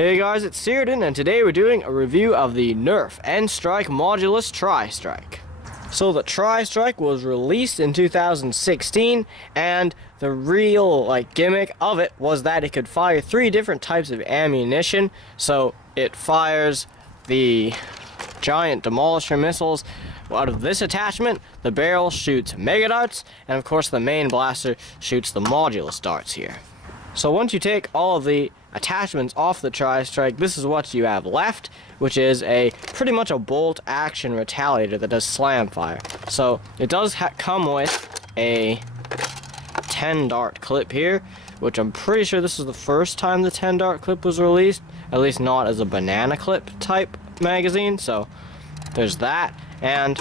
Hey guys, it's Searden, and today we're doing a review of the Nerf N-Strike Modulus Tri-Strike. So the Tri-Strike was released in 2016, and the real gimmick of it was that it could fire 3 different types of ammunition. So it fires the giant demolisher missiles out of this attachment, the barrel shoots mega darts, and of course the main blaster shoots the Modulus darts here. So once you take all of the attachments off the Tri-Strike, this is what you have left, which is pretty much a bolt action retaliator that does slam fire. So it does come with a 10 dart clip here, which I'm pretty sure this is the first time the 10 dart clip was released, at least not as a banana clip type magazine. So there's that, and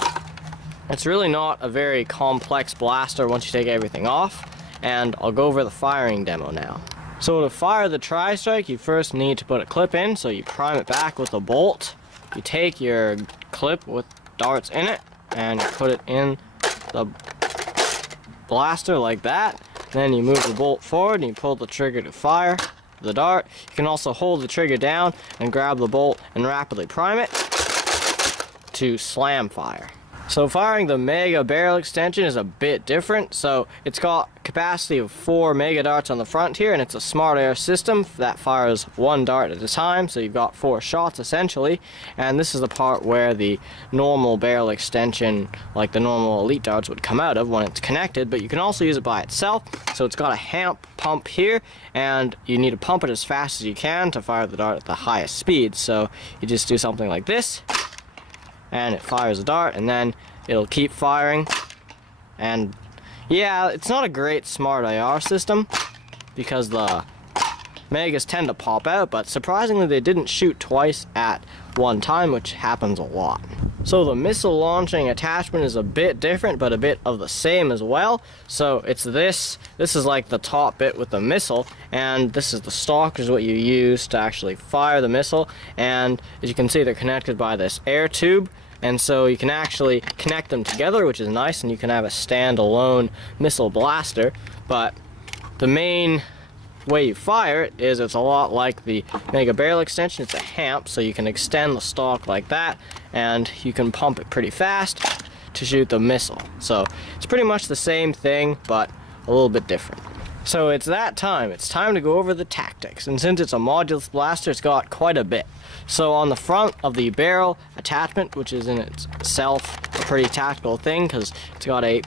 it's really not a very complex blaster once you take everything off. And I'll go over the firing demo now. So to fire the Tri-Strike, you first need to put a clip in, so you prime it back with a bolt. You take your clip with darts in it, and you put it in the blaster like that. Then you move the bolt forward, and you pull the trigger to fire the dart. You can also hold the trigger down and grab the bolt and rapidly prime it to slam fire. So firing the mega barrel extension is a bit different. So it's got capacity of 4 mega darts on the front here, and it's a smart air system that fires 1 dart at a time, so you've got 4 shots essentially. And this is the part where the normal barrel extension, like the normal elite darts, would come out of when it's connected, but you can also use it by itself. So it's got a hamp pump here, and you need to pump it as fast as you can to fire the dart at the highest speed. So you just do something like this, and it fires a dart, and then it'll keep firing. And yeah, it's not a great smart IR system because the megas tend to pop out, but surprisingly they didn't shoot twice at one time, which happens a lot. So the missile launching attachment is a bit different, but a bit of the same as well. So it's this is like the top bit with the missile, and this is the stock, which is what you use to actually fire the missile. And as you can see, they're connected by this air tube, and so you can actually connect them together, which is nice, and you can have a standalone missile blaster. But the main way you fire it is it's a lot like the mega barrel extension. It's a hamp, so you can extend the stock like that, and you can pump it pretty fast to shoot the missile. So it's pretty much the same thing, but a little bit different. So it's that time. It's time to go over the tactics, and since it's a Modulus blaster, it's got quite a bit. So on the front of the barrel attachment, which is in itself a pretty tactical thing because it's got a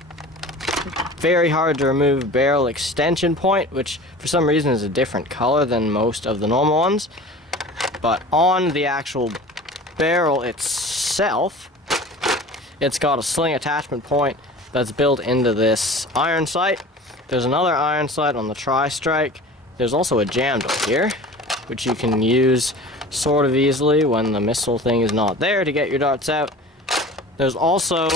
very hard to remove barrel extension point, which for some reason is a different color than most of the normal ones. But on the actual barrel itself, it's got a sling attachment point that's built into this iron sight. There's another iron sight on the Tri-Strike. There's also a jam door here, which you can use sort of easily when the missile thing is not there to get your darts out. There's also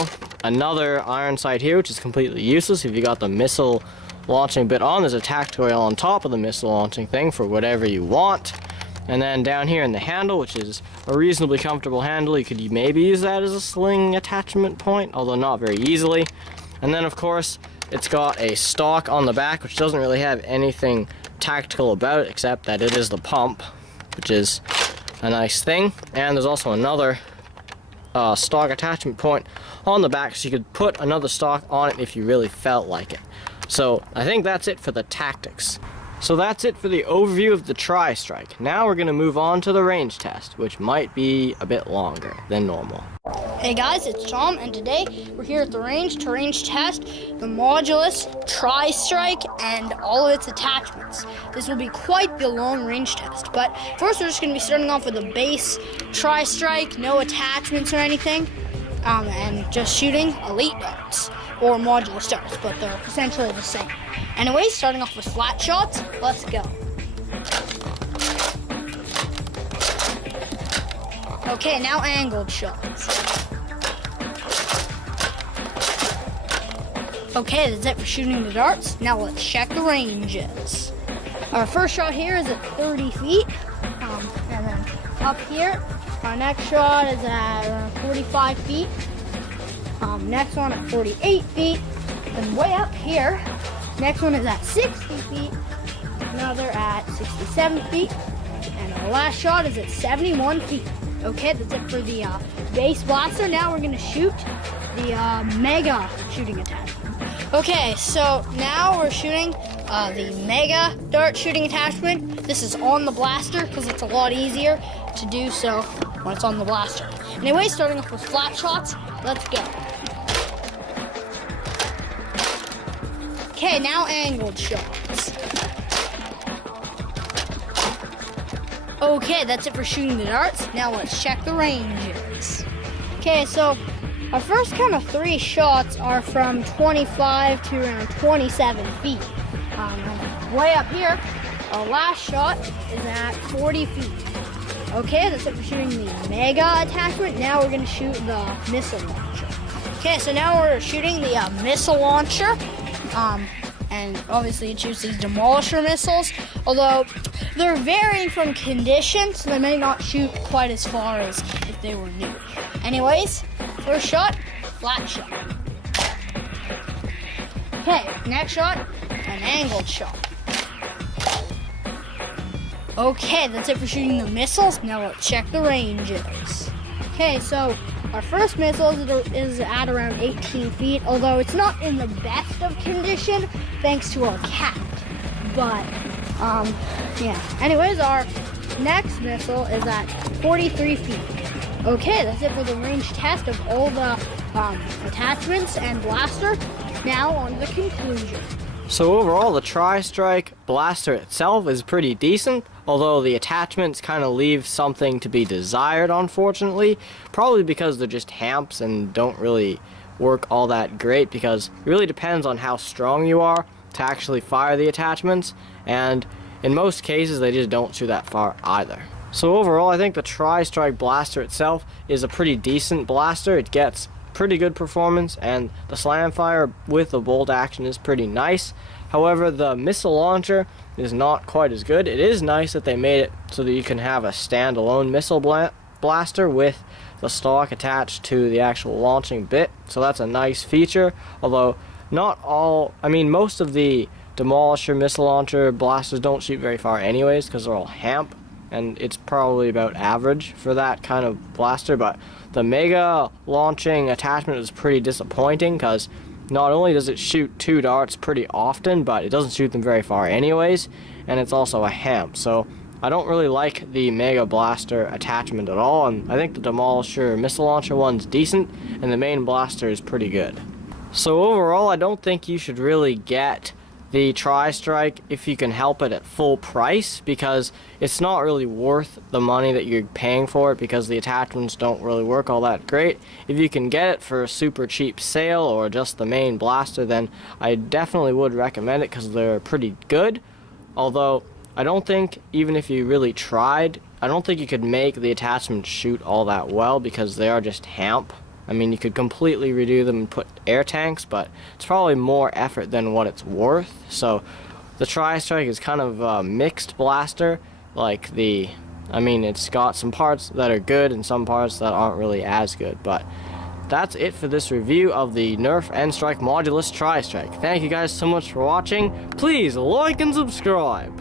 another iron sight here, which is completely useless if you got the missile launching bit on. There's a tactical rail on top of the missile launching thing for whatever you want. And then down here in the handle, which is a reasonably comfortable handle, you could maybe use that as a sling attachment point, although not very easily. And then of course, it's got a stock on the back, which doesn't really have anything tactical about it, except that it is the pump, which is a nice thing. And there's also another stock attachment point on the back, so you could put another stock on it if you really felt like it. So I think that's it for the tactics. So that's it for the overview of the Tri-Strike. Now we're going to move on to the range test, which might be a bit longer than normal. Hey guys, it's Tom, and today we're here at the range to range test the Modulus Tri-Strike and all of its attachments. This will be quite the long range test, but first we're just going to be starting off with a base Tri-Strike, no attachments or anything, and just shooting elite darts, or Modulus darts, but they're essentially the same. Anyway, starting off with flat shots, let's go. Okay, now angled shots. Okay, that's it for shooting the darts. Now let's check the ranges. Our first shot here is at 30 feet. And then up here, our next shot is at around 45 feet. Next one at 48 feet. And way up here, next one is at 60 feet. Another at 67 feet. And The last shot is at 71 feet. Okay, that's it for the base blaster. Now we're gonna shoot the mega shooting attachment. Okay, so now we're shooting the mega dart shooting attachment. This is on the blaster because it's a lot easier to do so when it's on the blaster. Anyway, starting off with flat shots, let's go. Okay, now angled shots. Okay, that's it for shooting the darts. Now let's check the ranges. Okay, so our first kind of 3 shots are from 25 to around 27 feet. Way up here, our last shot is at 40 feet. Okay, that's it for shooting the mega attachment. Now we're going to shoot the missile launcher. Okay, so now we're shooting the missile launcher. And obviously it shoots these demolisher missiles, although they're varying from condition, so they may not shoot quite as far as if they were new. Anyways, first shot, flat shot. Okay, next shot, an angled shot. Okay, that's it for shooting the missiles. Now let's check the ranges. Okay, so our first missile is at around 18 feet, although it's not in the best of condition thanks to our cat. But, yeah. Anyways, our next missile is at 43 feet. Okay, that's it for the range test of all the attachments and blaster. Now on to the conclusion. So overall, the Tri-Strike blaster itself is pretty decent, although the attachments kind of leave something to be desired, unfortunately. Probably because they're just hamps and don't really work all that great, because it really depends on how strong you are to actually fire the attachments, and in most cases they just don't shoot that far either. So overall, I think the Tri-Strike blaster itself is a pretty decent blaster. It gets pretty good performance, and the slam fire with the bolt action is pretty nice. However, the missile launcher is not quite as good. It is nice that they made it so that you can have a standalone missile blaster with the stock attached to the actual launching bit, so that's a nice feature. Although not all, I mean, most of the demolisher missile launcher blasters don't shoot very far anyways because they're all hamp, and it's probably about average for that kind of blaster. But the mega launching attachment is pretty disappointing because not only does it shoot 2 darts pretty often, but it doesn't shoot them very far anyways, and it's also a hamp. So I don't really like the mega blaster attachment at all, and I think the demolisher missile launcher one's decent, and the main blaster is pretty good. So overall, I don't think you should really get the Tri-Strike if you can help it at full price, because it's not really worth the money that you're paying for it, because the attachments don't really work all that great. If you can get it for a super cheap sale or just the main blaster, then I definitely would recommend it because they're pretty good. Although I don't think, even if you really tried, I don't think you could make the attachments shoot all that well because they are just hamp. I mean, you could completely redo them and put air tanks, but it's probably more effort than what it's worth. So the Tri-Strike is kind of a mixed blaster. Like I mean, it's got some parts that are good and some parts that aren't really as good. But that's it for this review of the Nerf N-Strike Modulus Tri-Strike. Thank you guys so much for watching. Please like and subscribe.